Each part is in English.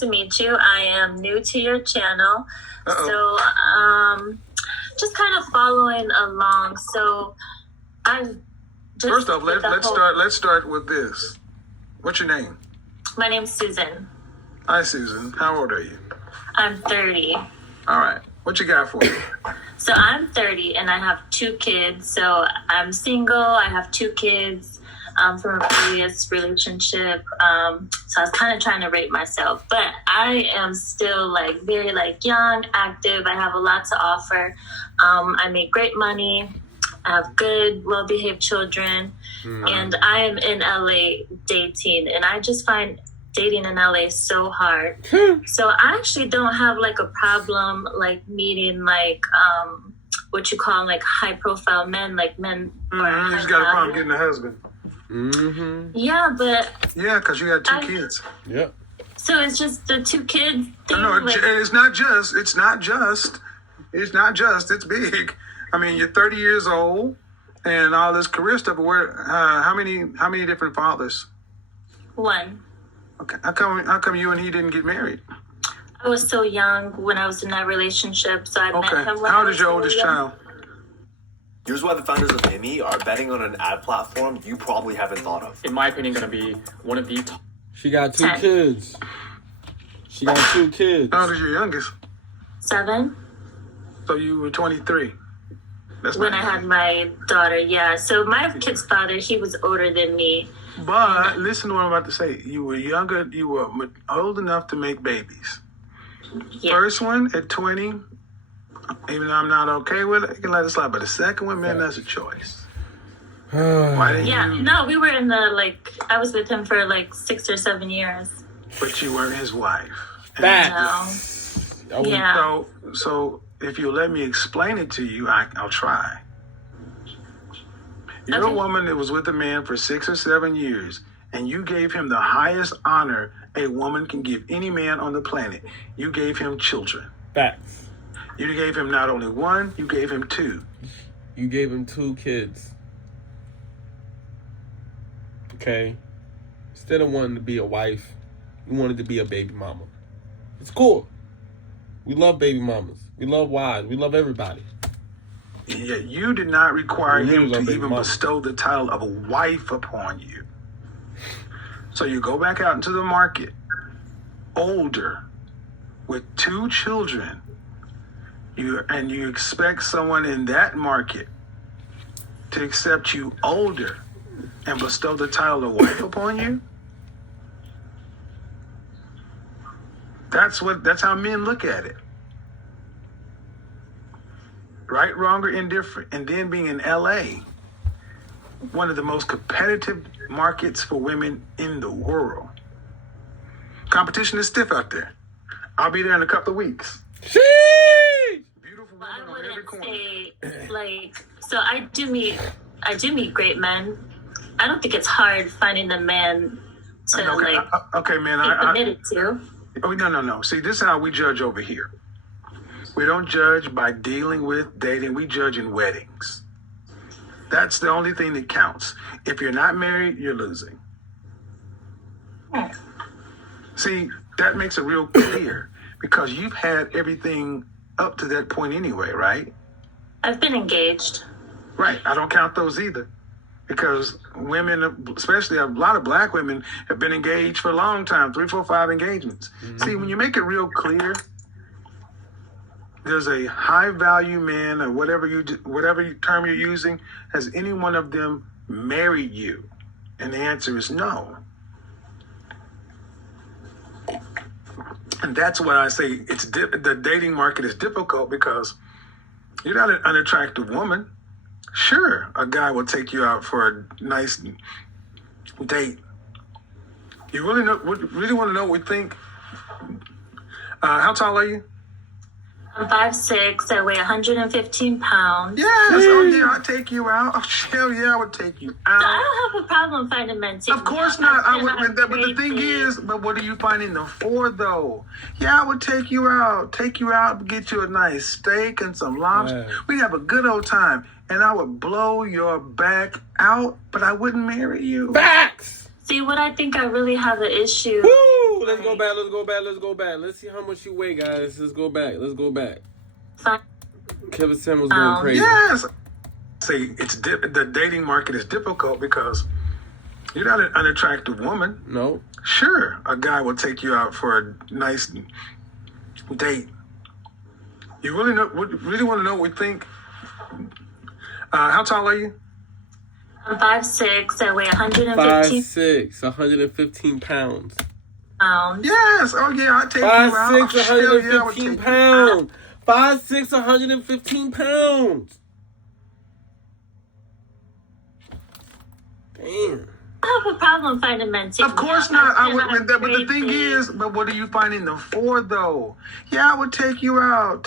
to meet you. I am new to your channel. So just kind of following along. So I've just First off, let's start with this. What's your name? My name's Susan. Hi, Susan. How old are you? I'm 30. All right. What you got for me? So I'm 30 and I have 2 kids. So I'm single. I have 2 kids from a previous relationship. So I was kind of trying to rate myself, but I am still like very like young, active. I have a lot to offer. I make great money. I have good, well-behaved children, and I am in LA dating, and I just find dating in LA so hard. So I actually don't have like a problem like meeting like what you call like high profile men, like men. You just got a problem getting a husband. Yeah, but because you got 2 kids. Yep. So it's just the 2 kids thing. No, it's not just. It's big. I mean, you're 30 years old and all this career stuff. But how many different fathers? 1. Okay. How come you and he didn't get married? I was so young when I was in that relationship, so I met him when How I old was is your so oldest young. child? Here's why the founders of Himi are betting on an ad platform you probably haven't thought of. In my opinion, going to be one of the top. She got 2 10. kids. She got 2 kids. How old is your youngest? 7. So you were 23. That's When not I had my daughter, yeah. So my kid's father, he was older than me. But listen to what I'm about to say. You were younger. You were old enough to make babies. Yeah. First one at 20, even though I'm not okay with it, you can let it slide. But the second one, man, that's a choice. Why didn't Yeah, you? no, we were in the, I was with him for 6 or 7 years. But you weren't his wife. Facts. No. Yeah. So if you'll let me explain it to you, I'll try. You're a woman that was with a man for 6 or 7 years, and you gave him the highest honor a woman can give any man on the planet. You gave him children. Facts. You gave him not only 1, you gave him 2. You gave him 2 kids. Okay? Instead of wanting to be a wife, you wanted to be a baby mama. It's cool. We love baby mamas. We love wives. We love everybody. Yeah, you did not require You him love to baby even mama. bestow the title of a wife upon you. So you go back out into the market, older, with 2 children, and you expect someone in that market to accept you older and bestow the title of wife upon you? That's how men look at it. Right, wrong, or indifferent. And then being in LA, one of the most competitive markets for women in the world. Competition is stiff out there. I'll be there in a couple of weeks. Sheesh! Beautiful Well, women I on every wouldn't corner. say, so I do meet great men. I don't think it's hard finding the man to, Okay, man. be committed to. Oh, no. See, this is how we judge over here. We don't judge by dealing with, dating. We judge in weddings. That's the only thing that counts. If you're not married, you're losing. See, that makes it real clear because you've had everything up to that point anyway, right? I've been engaged. Right. I don't count those either because women, especially a lot of black women, have been engaged for a long time, 3, 4, 5 engagements. See, when you make it real clear, there's a high value man or whatever term you're using. Has any one of them married you? And the answer is no. And that's why I say the dating market is difficult because you're not an unattractive woman. Sure, a guy will take you out for a nice date. You really want to know what we think? How tall are you? I'm 5'6". I weigh 115 pounds. Yes. Oh, yeah, I'll take you out. Oh, hell yeah, I would take you So out. I don't have a problem finding men taking Of course me out. not. I I've would, been on but the great thing dates. is, but what are you finding them for, though? Yeah, I would take you out, get you a nice steak and some lobster. Yeah. We have a good old time, and I would blow your back out, but I wouldn't marry you. Facts! See, what I think I really have an issue. Woo! Let's go back. Let's see how much you weigh, guys. Let's go back. Fine. Kevin Samuels going crazy. Yes. See, the dating market is difficult because you're not an unattractive woman. No. Sure, a guy will take you out for a nice date. You really want to know what we think? How tall are you? I'm 5'6". I weigh 115 5'6", 115 pounds. pounds. Yes. Oh yeah, I'll take you out. 5'6", Hell yeah, I would 115 take you out. pounds. 5'6", 115 pounds. Damn. I have a problem finding men. Of course not. But the thing is, but what are you finding them for, though? Yeah, I would take you out,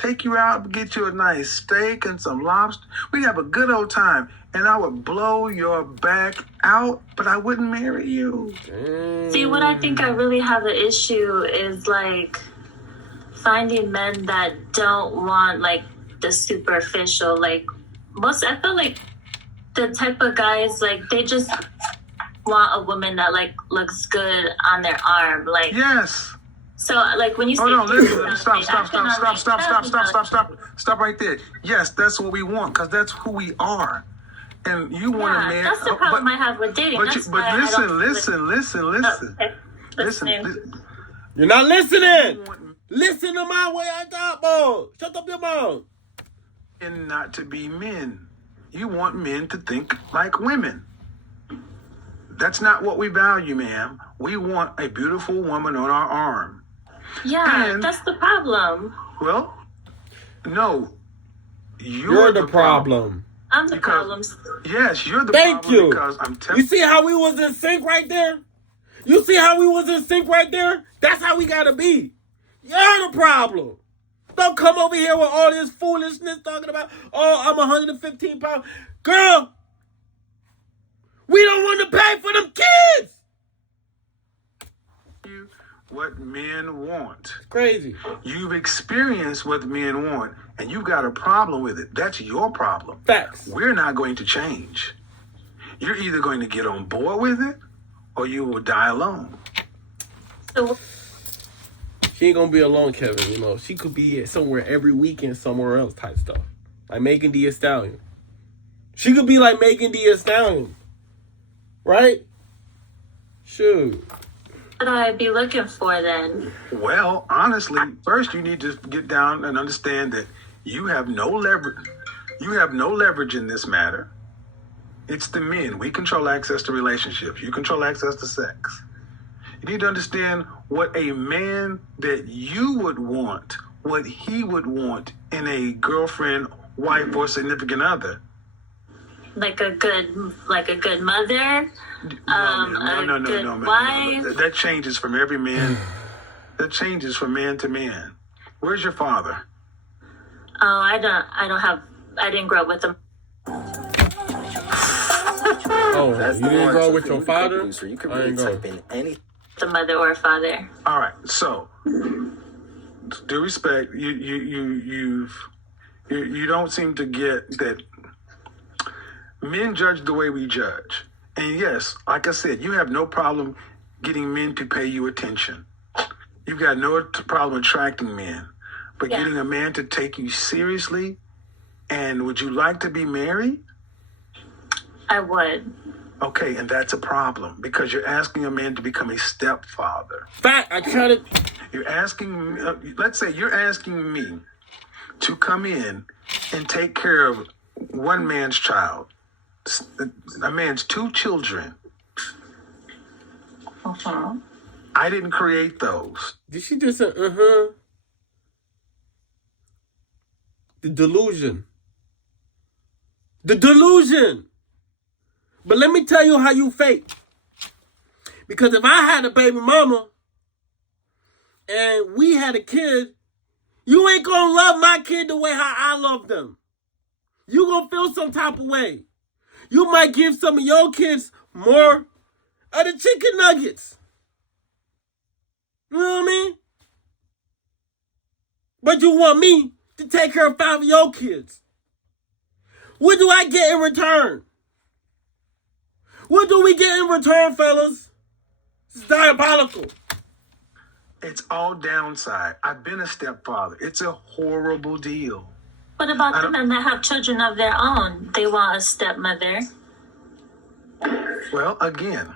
get you a nice steak and some lobster. We'd have a good old time, and I would blow your back out, but I wouldn't marry you. See, what I think I really have an issue is like finding men that don't want like the superficial. Like I feel like the type of guys like they just want a woman that like looks good on their arm, like Yes. so like when you say Hold on, listen. $50, Stop right there. Yes, that's what we want, because that's who we are. And you want a man. that's the problem I have with dating. But That's why I don't- listen. Okay. Listen. You're not listening. Listen to my way I talk, bro. Shut up your mouth. And not to be men. You want men to think like women. That's not what we value, ma'am. We want a beautiful woman on our arm. Yeah, And- that's the problem. Well, no. You're the problem. I'm the Because- problem. Yes, you're the Thank problem you. because I'm You telling see how we was in sync right there? That's how we gotta be. You're the problem. Don't come over here with all this foolishness talking about, oh, I'm 115 pounds. Girl, we don't want to pay for them kids. you what men want. Crazy. You've experienced what men want, and you've got a problem with it. That's your problem. Facts. We're not going to change. You're either going to get on board with it, or you will die alone. So She ain't gonna be alone, Kevin. You know, she could be somewhere every weekend, somewhere else type stuff. Like Megan Thee Stallion. She could be like Megan Thee Stallion. Right? Shoot. what would I be looking for then? Well, honestly, first you need to get down and understand that you have no leverage. You have no leverage in this matter. It's the men. We control access to relationships. You control access to sex. You need to understand what a man that you would want, what he would want in a girlfriend, wife, or significant other. Like a good mother. No, good wife. That changes from every man. That changes from man to man. Where's your father? Oh, I didn't grow up with them. Oh, That's you the didn't one. grow So with for your you father? producer, you can I really ain't go. type in any. The mother or father. All right, so due respect, you don't seem to get that men judge the way we judge. And yes, like I said, you have no problem getting men to pay you attention. You've got no problem attracting men, but Yeah. getting a man to take you seriously. And would you like to be married? I would. Okay, and that's a problem because you're asking a man to become a stepfather. Fact, I try to. You're asking, let's say you're asking me to come in and take care of one man's child, a man's two children. Uh-huh. I didn't create those. Did she just say, The delusion. The delusion. But let me tell you how you fake. Because if I had a baby mama and we had a kid, you ain't gonna love my kid the way how I love them. You gonna feel some type of way. You might give some of your kids more of the chicken nuggets. You know what I mean? But you want me to take care of 5 of your kids. What do I get in return? What do we get in return, fellas? It's diabolical. It's all downside. I've been a stepfather. It's a horrible deal. What about the men that have children of their own? They want a stepmother. Well, again,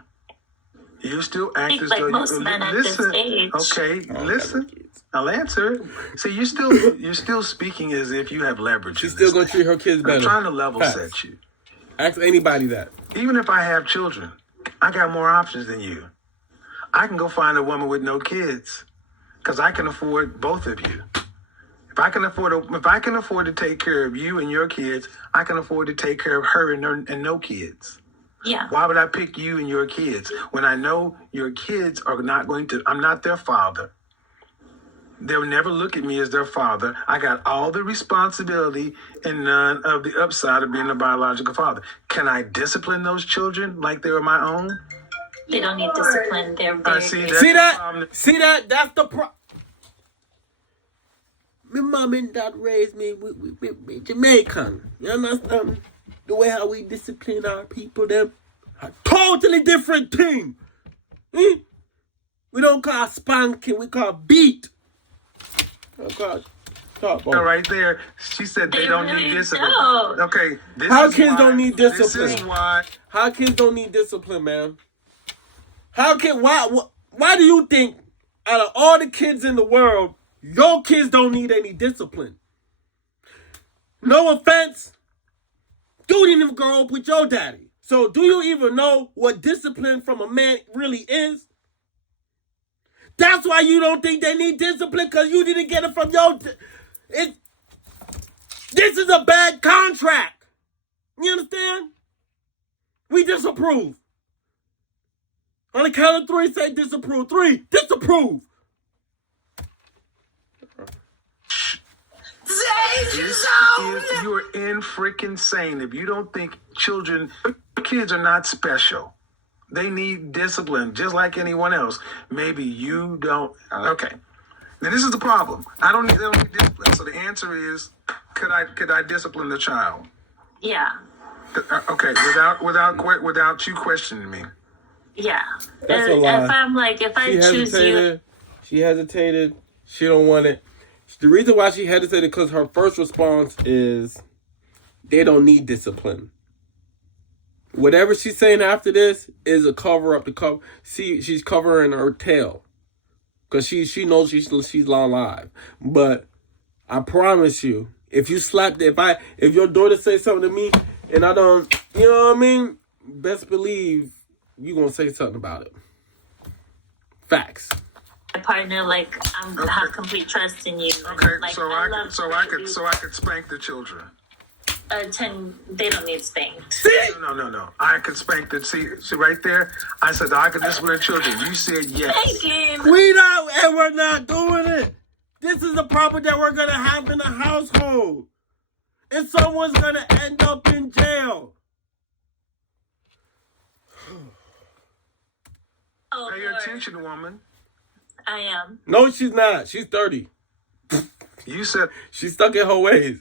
you still act Think as like though most you men at this age. Okay, listen. I'll answer. See, you're still speaking as if you have leverage. She's in still this gonna treat her kids thing. better. I'm trying to level Facts. set you. Ask anybody that. Even if I have children, I got more options than you. I can go find a woman with no kids because I can afford both of you. If I can afford to take care of you and your kids, I can afford to take care of her and no kids. Yeah. Why would I pick you and your kids when I know your kids are not going to? I'm not their father. They'll never look at me as their father. I got all the responsibility and none of the upside of being a biological father. Can I discipline those children like they were my own? They don't need discipline. They're very See good. that? See that? See that? That's the problem. My mom and dad raised me with Jamaican. You understand? The way how we discipline our people, them a totally different thing. Hmm? We don't call spanking, we call beat. Oh God. Talk about. Right there, she said they don't really need discipline. don't. Okay, this How is kids why, don't need This discipline? is why. How kids don't need discipline, man? Why do you think out of all the kids in the world, your kids don't need any discipline? No offense, dude didn't even grow up with your daddy. So do you even know what discipline from a man really is? That's why you don't think they need discipline, because you didn't get it from your... This is a bad contract. You understand? We disapprove. On the count of three, say disapprove. 3, disapprove. You're in freaking sane if you don't think kids are not special. They need discipline just like anyone else. Maybe you don't. Okay. Now this is the problem. They don't need discipline. So the answer is, could I discipline the child? Yeah. Okay, without you questioning me. Yeah. That's a lie. If I choose you. She hesitated. She don't want it. The reason why she hesitated because her first response is they don't need discipline. Whatever she's saying after this is a cover up to cover. See, she's covering her tail because she knows she's alive. But I promise you, if you slapped if your daughter says something to me and I don't, you know what I mean? Best believe you gonna say something about it. Facts. My partner, like have complete trust in you. Okay, Like, so I could spank the children. 10, they don't need spanked. No. I could spank the see right there. I said I could discipline children. You said yes. Spanking. We're not doing it. This is the problem that we're gonna have in the household, and someone's gonna end up in jail. Oh, Pay Lord. attention, woman. I am. No, she's not. She's 30. You said She's stuck in her ways.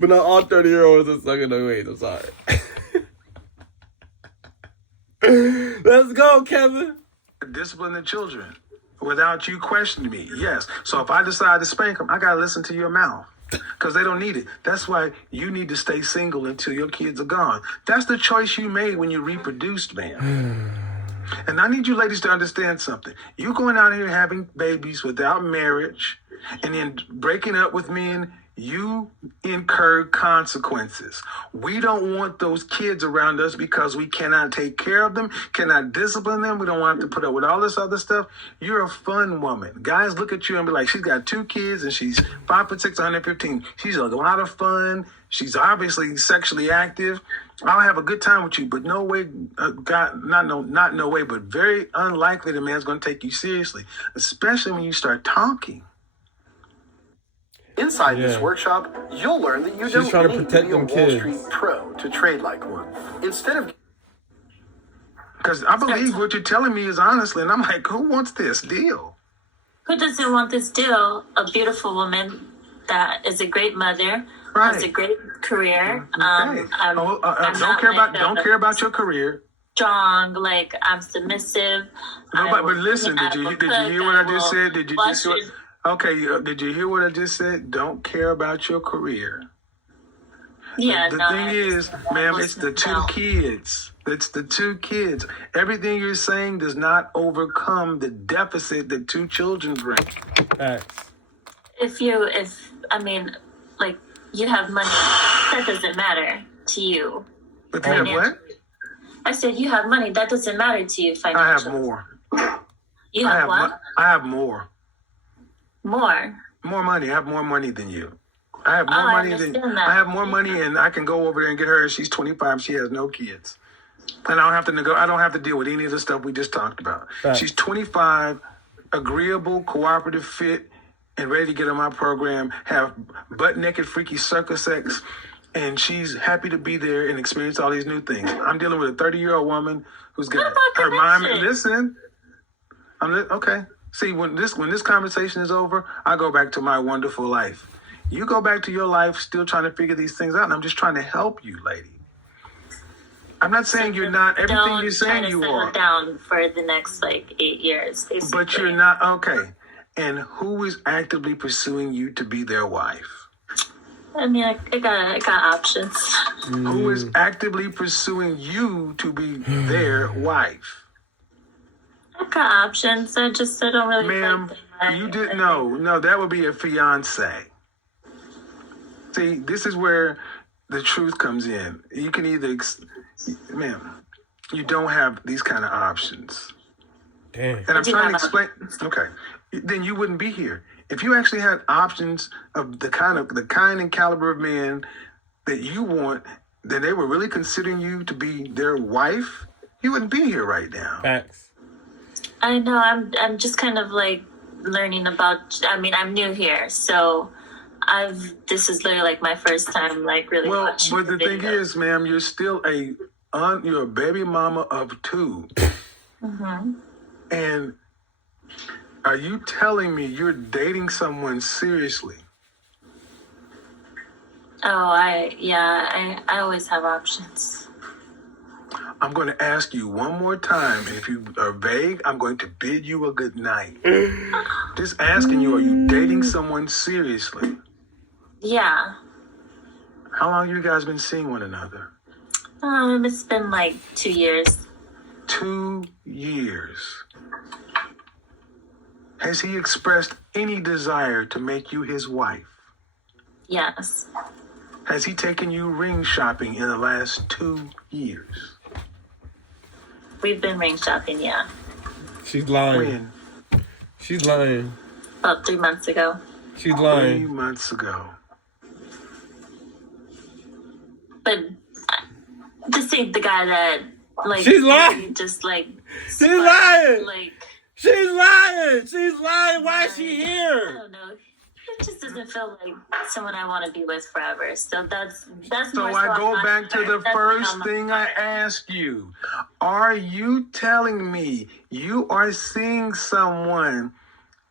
But not all 30-year-olds are stuck in their ways. I'm sorry. Let's go, Kevin. discipline the children without you questioning me. Yes. So if I decide to spank them, I got to listen to your mouth because they don't need it. That's why you need to stay single until your kids are gone. That's the choice you made when you reproduced, man. And I need you ladies to understand something. You're going out here having babies without marriage and then breaking up with men, you incur consequences. We don't want those kids around us because we cannot take care of them, cannot discipline them. We don't want to put up with all this other stuff. You're a fun woman. Guys look at you and be like, she's got 2 kids and she's 5'6", 115. She's a lot of fun. She's obviously sexually active. I'll have a good time with you, but no way, not no way, but very unlikely the man's going to take you seriously, especially when you start talking. Inside this workshop, you'll learn that you She's trying to don't need protect to be a them Wall kids. Street pro to trade like one. Instead of Because I believe what you're telling me is honestly, and I'm like, who wants this deal? Who doesn't want this deal? A beautiful woman that is a great mother, has a great career. Okay. I'm don't not care like about your career. strong, like I'm submissive. No, I but will listen, clean, did you will did you cook, hear what I just will said? Did you wash just hear your- okay? Did you hear what I just said? Don't care about your career. Yeah, The no, thing I is, understand. ma'am, I it's the listen, two no. kids. It's the two kids. Everything you're saying does not overcome the deficit that two children bring. Facts. If I mean, like, you have money, that doesn't matter to you. But you have what? I said you have money, that doesn't matter to you I have financially. more. You have what? I have more. More. More money. I have more money than you. I have more I money than understand that. I have more money, and I can go over there and get her. She's 25. She has no kids, and I don't have to I don't have to deal with any of the stuff we just talked about. Right. She's 25, agreeable, cooperative, fit, and ready to get on my program. Have butt naked, freaky circus sex, and she's happy to be there and experience all these new things. I'm dealing with a 30-year-old woman who's got What about her mind. connection? Listen, okay. See, when this conversation is over, I go back to my wonderful life. You go back to your life still trying to figure these things out, and I'm just trying to help you, lady. I'm not saying you're not everything Don't you're try saying to you settle are. down for the next 8 years, basically. But you're not okay. And who is actively pursuing you to be their wife? I mean, I got options. Who is actively pursuing you to be their wife? I got options. I don't really Ma'am, like them. you didn't know. No, that would be a fiance. See, this is where the truth comes in. You can either, ma'am, you don't have these kind of options. Damn. And I'm do trying to have explain. Okay, then you wouldn't be here if you actually had options of the kind and caliber of man that you want. Then they were really considering you to be their wife. You wouldn't be here right now. Facts. I know. I'm just kind of like learning about. I mean, I'm new here, so this is literally like my first time, like really Well, watching. but the thing video. is, ma'am, you're still you're a baby mama of 2. Mm-hmm. And are you telling me you're dating someone seriously? Oh, I always have options. I'm going to ask you one more time. And if you are vague, I'm going to bid you a good night. Just asking you, are you dating someone seriously? Yeah. How long you guys been seeing one another? It's been like 2 years. 2 years. Has he expressed any desire to make you his wife? Yes. Has he taken you ring shopping in the last 2 years? We've been ring shopping, yeah. She's lying. When? She's lying. About 3 months ago. She's 3 lying. months ago. But this ain't the guy that, like, She's lying. really just, like, She's lying. like, She's lying. She's lying. Why is she I here? don't know. It just doesn't feel like someone I want to be with forever. So that's So more I go on back to my- the that's first on my thing I part. asked you. Are you telling me you are seeing someone,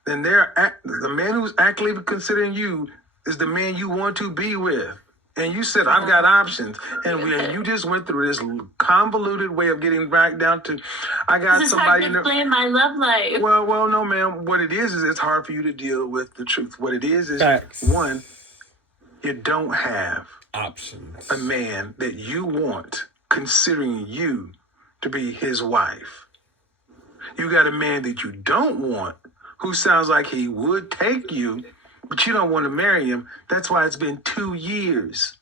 and the man who's actively considering you is the man you want to be with? And you said, I've got options. And you just went through this convoluted way of getting back down to, I got This is hard somebody to in the... explain my love life. Well, no, ma'am. What it is it's hard for you to deal with the truth. What it is Facts. one, you don't have Options. a man that you want considering you to be his wife. You got a man that you don't want who sounds like he would take you, but you don't want to marry him. That's why it's been 2 years.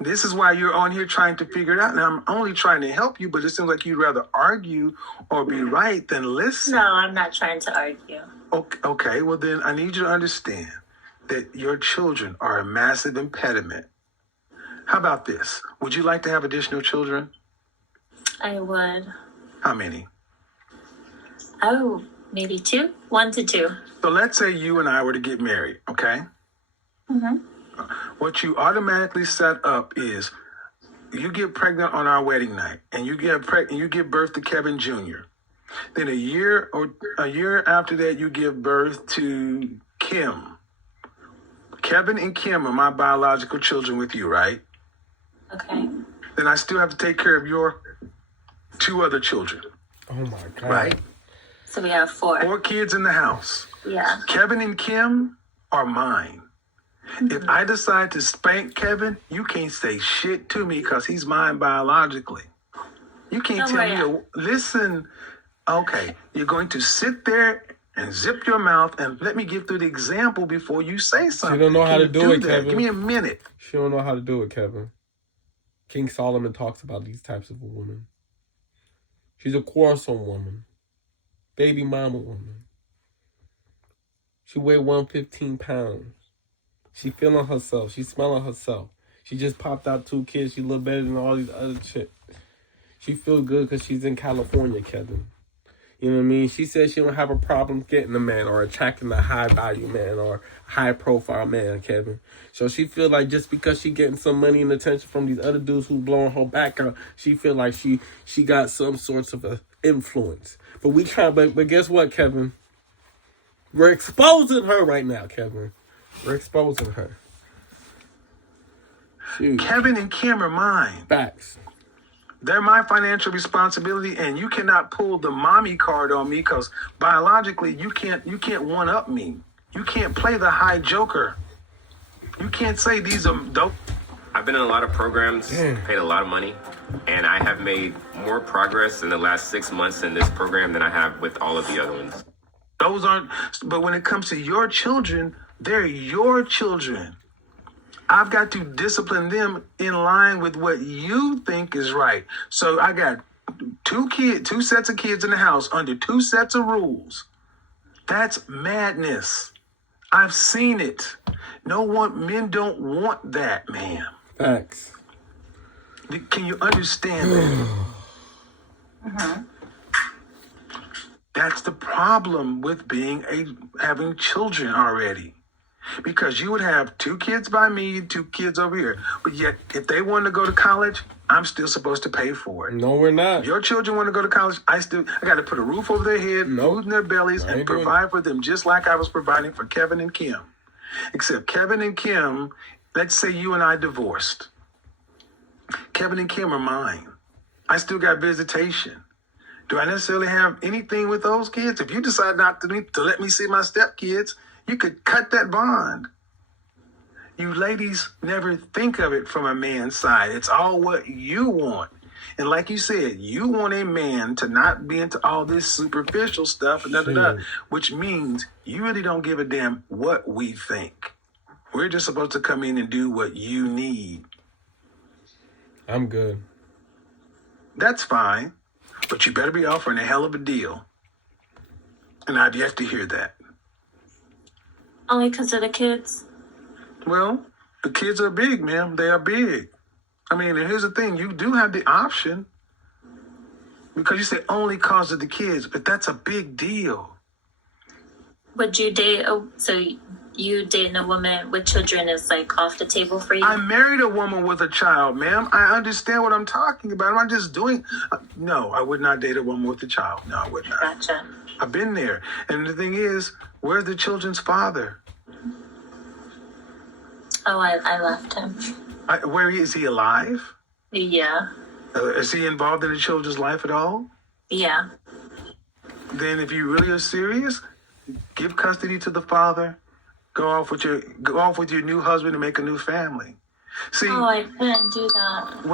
This is why you're on here trying to figure it out. Now, I'm only trying to help you, but it seems like you'd rather argue or be right than listen. No, I'm not trying to argue. Okay, well then I need you to understand that your children are a massive impediment. How about this? Would you like to have additional children? I would. How many? Oh, maybe 2? 1 to 2. So let's say you and I were to get married, okay? Mm-hmm. What you automatically set up is you get pregnant on our wedding night, and you give birth to Kevin Jr. Then a year after that, you give birth to Kim. Kevin and Kim are my biological children with you, right? Okay. Then I still have to take care of your 2 other children, Oh my God. right? So we have 4. 4 kids in the house. Yeah. Kevin and Kim are mine. If I decide to spank Kevin, you can't say shit to me because he's mine biologically. You can't Don't tell me worry. to listen. Okay, you're going to sit there and zip your mouth and let me give through the example before you say something. don't know how Can to you do it, that? Kevin. Give me a minute. She don't know how to do it, Kevin. King Solomon talks about these types of a woman. She's a quarrelsome woman. Baby mama woman. She weigh 115 pounds. She feeling herself. She smelling herself. She just popped out 2 kids. She look better than all these other chicks. She feel good because she's in California, Kevin. You know what I mean? She says she don't have a problem getting a man or attracting a high value man or high profile man, Kevin. So she feel like just because she getting some money and attention from these other dudes who blowing her back out, she feel like she got some sorts of a influence. But guess what, Kevin? We're exposing her right now, Kevin. We're exposing her. Shoot. Kevin and Kim are mine. Facts. They're my financial responsibility, and you cannot pull the mommy card on me because biologically you can't one up me. You can't play the high joker. You can't say these are dope. I've been in a lot of programs, paid a lot of money, and I have made more progress in the last 6 months in this program than I have with all of the other ones. Those aren't, but when it comes to your children, they're your children. I've got to discipline them in line with what you think is right. So I got 2 sets of kids in the house under 2 sets of rules. That's madness. I've seen it. Men don't want that, man. Facts. Can you understand that? That's the problem with having children already. Because you would have 2 kids by me, 2 kids over here. But yet, if they want to go to college, I'm still supposed to pay for it. No, we're not. If your children want to go to college, I got to put a roof over their head, food in their bellies, and provide for them just like I was providing for Kevin and Kim. Except Kevin and Kim, let's say you and I divorced. Kevin and Kim are mine. I still got visitation. Do I necessarily have anything with those kids? If you decide not to let me see my stepkids, you could cut that bond. You ladies never think of it from a man's side. It's all what you want. And like you said, you want a man to not be into all this superficial stuff, which means you really don't give a damn what we think. We're just supposed to come in and do what you need. I'm good. That's fine, but you better be offering a hell of a deal. And I've yet to hear that. Only because of the kids. Well, the kids are big, ma'am. They are big. I mean, and here's the thing. You do have the option because you say only cause of the kids, but that's a big deal. Would you date you dating a woman with children is like off the table for you? I married a woman with a child, ma'am. I understand what I'm talking about. I'm just doing... No, I would not date a woman with a child. No, I would not. Gotcha. I've been there. And the thing is, where's the children's father? Oh, I left him. Where is he alive? Yeah. Is he involved in the children's life at all? Yeah. Then if you really are serious, give custody to the father. Go off with your new husband and make a new family. See? Oh, I couldn't do that.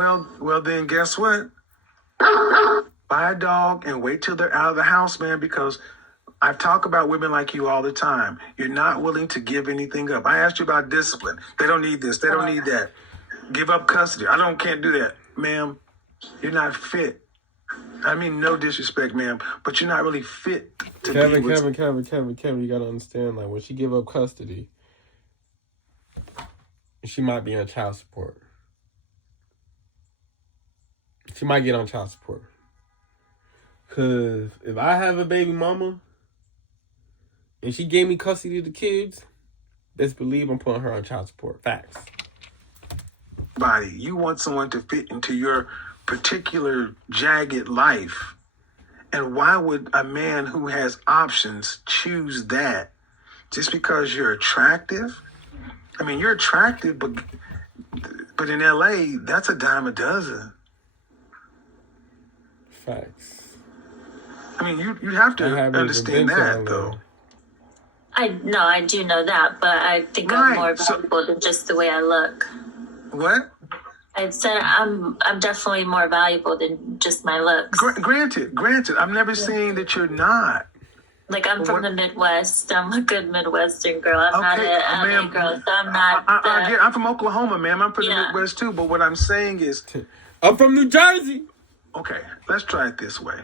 Well then guess what? Buy a dog and wait till they're out of the house, man, because I talk about women like you all the time. You're not willing to give anything up. I asked you about discipline. They don't need this. They don't need that. Give up custody. Can't do that. Ma'am, you're not fit. I mean, no disrespect, ma'am, but you're not really fit to Kevin, be with... Kevin, you gotta understand, like, when she give up custody, she might be on child support. She might get on child support. Because if I have a baby mama and she gave me custody of the kids, best believe I'm putting her on child support. Facts. Body. You want someone to fit into your particular jagged life. And why would a man who has options choose that? Just because you're attractive? I mean, you're attractive, but in LA, that's a dime a dozen. facts. I mean, you have I to haven't even understand been to that, LA. though. I do know that, but I think I'm Right, more so- valuable than just the way I look. What? I said I'm definitely more valuable than just my looks. Granted. I've never seen that you're not. Like I'm But from what- the Midwest. I'm a good Midwestern girl. I'm not Okay, a LA ma'am. girl, so I'm not. I get. I'm from Oklahoma, ma'am. I'm from the Yeah. Midwest too. But what I'm saying is, I'm from New Jersey. okay, let's try it this way.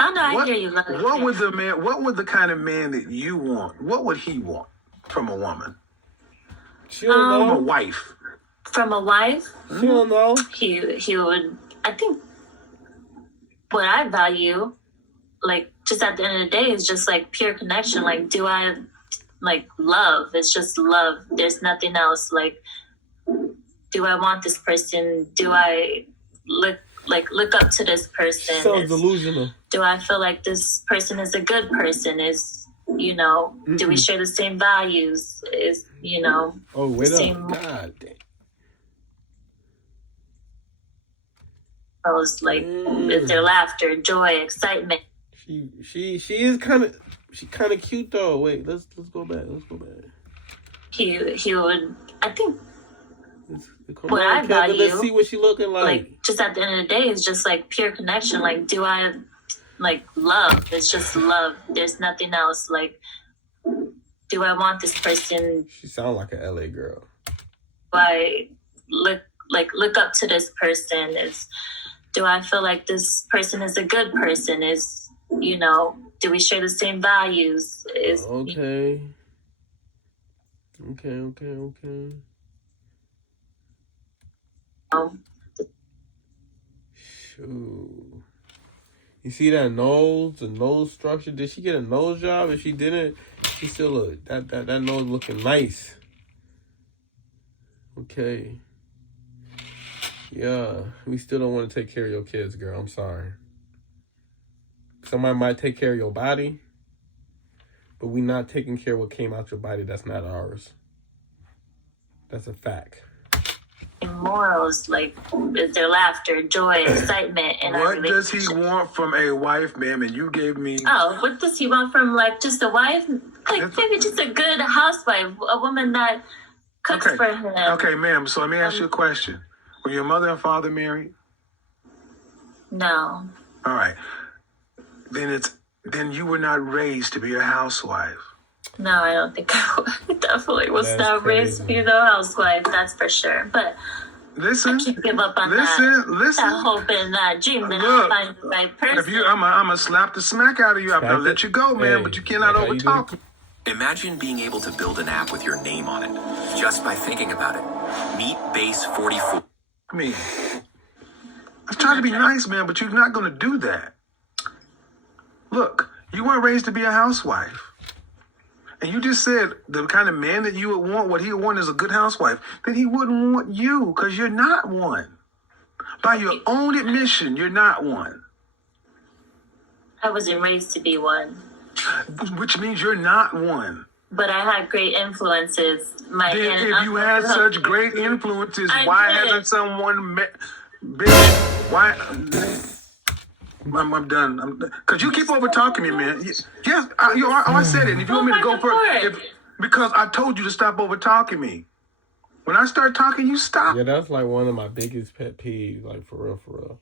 I know. I hear you. Lovely. What would the man? What would the kind of man that you want? What would he want from a woman? She don't From a know. wife? From a wife? She don't know. He would. I think what I value, like just at the end of the day, is just like pure connection. Like, do I like love? It's just love. There's nothing else. Like, do I want this person? Do I look up to this person? So Is- delusional. do I feel like this person is a good person? Is, you know, do we share the same values? Is, you know, Oh, wait Same- up. God damn. those like, is there laughter, joy, excitement? She is kind of cute though. Wait, let's go back. He would, I think, Come What on, I Kevin, value, let's see what she looking like. like, just at the end of the day, is just like pure connection. Like, do I like love? It's just love. There's nothing else. Like, do I want this person? She sound like a LA girl. Do I look up to this person? Is, do I feel like this person is a good person? Is, you know, do we share the same values? Is, Okay. Shoot. You see that nose, the nose structure? Did she get a nose job? If she didn't, she still look that nose looking nice. Okay. Yeah, we still don't want to take care of your kids, girl. I'm sorry. Somebody might take care of your body, but we not taking care of what came out your body. That's not ours. That's a fact. morals? Like, is there laughter, joy, excitement in our What does relationship? he want from a wife, ma'am? And you gave me. Oh, what does he want from, like, just a wife? Like, maybe just a good housewife, a woman that cooks Okay. for him. Okay, ma'am. So let me ask you a question. Were your mother and father married? No. All right. Then you were not raised to be a housewife. No, I don't think I definitely was That's not raised to crazy. be the housewife, that's for sure. But Listen. I can't give up on Listen. that hope and that dream that Look, I'll find the right person. If you, I'm gonna slap the smack out of you. I'm gonna Slap let it. you go, man. Hey, But you cannot like how you do overtalk. Imagine being able to build an app with your name on it just by thinking about it. Meet Base 44. Me. I'm trying to be nice, man, but you're not gonna do that. Look, you weren't raised to be a housewife. And you just said the kind of man that you would want, what he would want is a good housewife. Then he wouldn't want you because you're not one. By your own admission, you're not one. I wasn't raised to be one. Which means you're not one. But I had great influences. My Then aunt and if you uncle had helped such me. great influences, I why did. hasn't someone met? Bitch, why? I'm done. Because you keep over talking me, man. Yes, I said it. And if you want me to go first, because I told you to stop over talking me. When I start talking, you stop. Yeah, that's like one of my biggest pet peeves, like for real.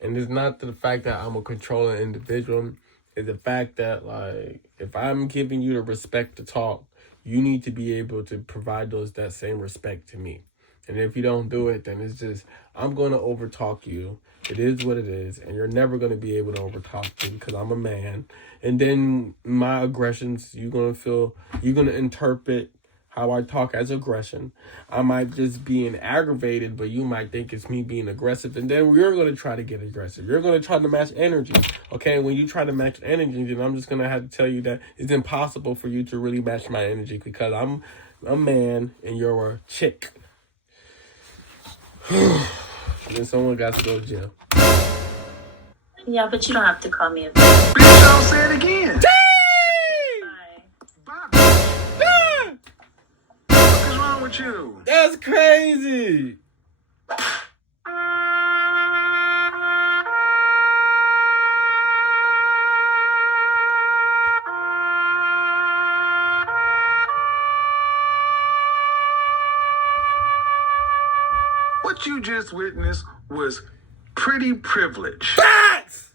And it's not the fact that I'm a controlling individual. It's the fact that, like, if I'm giving you the respect to talk, you need to be able to provide that same respect to me. And if you don't do it, then it's just, I'm going to overtalk you. It is what it is. And you're never going to be able to overtalk me because I'm a man. And then my aggressions, you're going to interpret how I talk as aggression. I might just being aggravated, but you might think it's me being aggressive. And then you're going to try to get aggressive. You're going to try to match energy. Okay, and when you try to match energy, then I'm just going to have to tell you that it's impossible for you to really match my energy because I'm a man and you're a chick. Then someone got to go to jail. Yeah, but you don't have to call me a Bitch, I'll say it again. Bye. Bye. What's wrong with you? That's crazy. what you just witnessed was pretty privilege. Facts!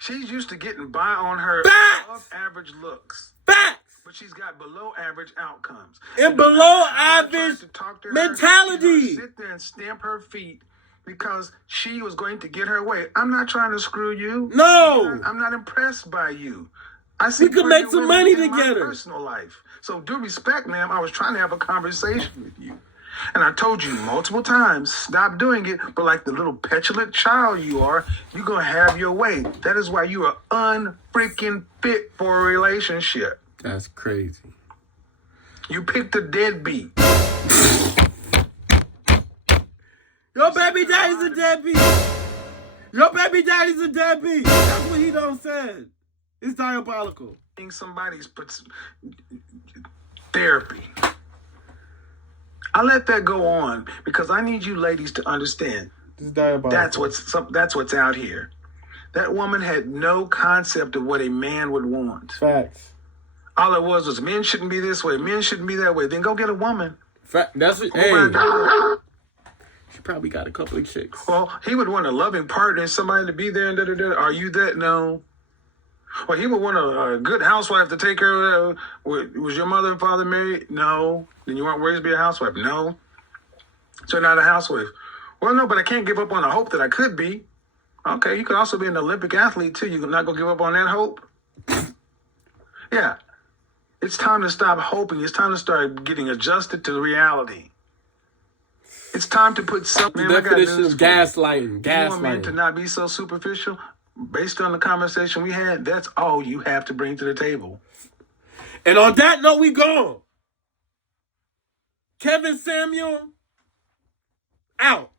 She's used to getting by on her Facts! above average looks, Facts! but she's got below average outcomes. And no below matter how I tried average to talk to her, mentality. she's gonna sit there and stamp her feet because she was going to get her way. I'm not trying to screw you. No! I'm not impressed by you. I see We could pretty make some women money in my together. personal life. So due respect, ma'am, I was trying to have a conversation with you. And I told you multiple times, stop doing it. But like the little petulant child you are, you're going to have your way. That is why you are unfreaking fit for a relationship. That's crazy. You picked a deadbeat. Your baby daddy's a deadbeat. Your baby daddy's a deadbeat. That's what he done said. It's diabolical. Somebody's therapy. I let that go on because I need you ladies to understand. It's diabolical. That's what's out here. That woman had no concept of what a man would want. Facts. All it was men shouldn't be this way, men shouldn't be that way. Then go get a woman. That's what. Oh Hey, my God. she probably got a couple of chicks. Well, he would want a loving partner and somebody to be there and da-da-da. Are you that? No. Well, he would want a good housewife to take care of. Was your mother and father married? No. Then you weren't raised to be a housewife? No. So you're not a housewife. Well, no, but I can't give up on the hope that I could be. Okay, you could also be an Olympic athlete, too. You're not going to give up on that hope? Yeah. It's time to stop hoping. It's time to start getting adjusted to reality. It's time to put something... The definition of gaslighting. You want men to Gaslighting. not be so superficial? Based on the conversation we had, that's all you have to bring to the table. And on that note, we gone. Kevin Samuel, out.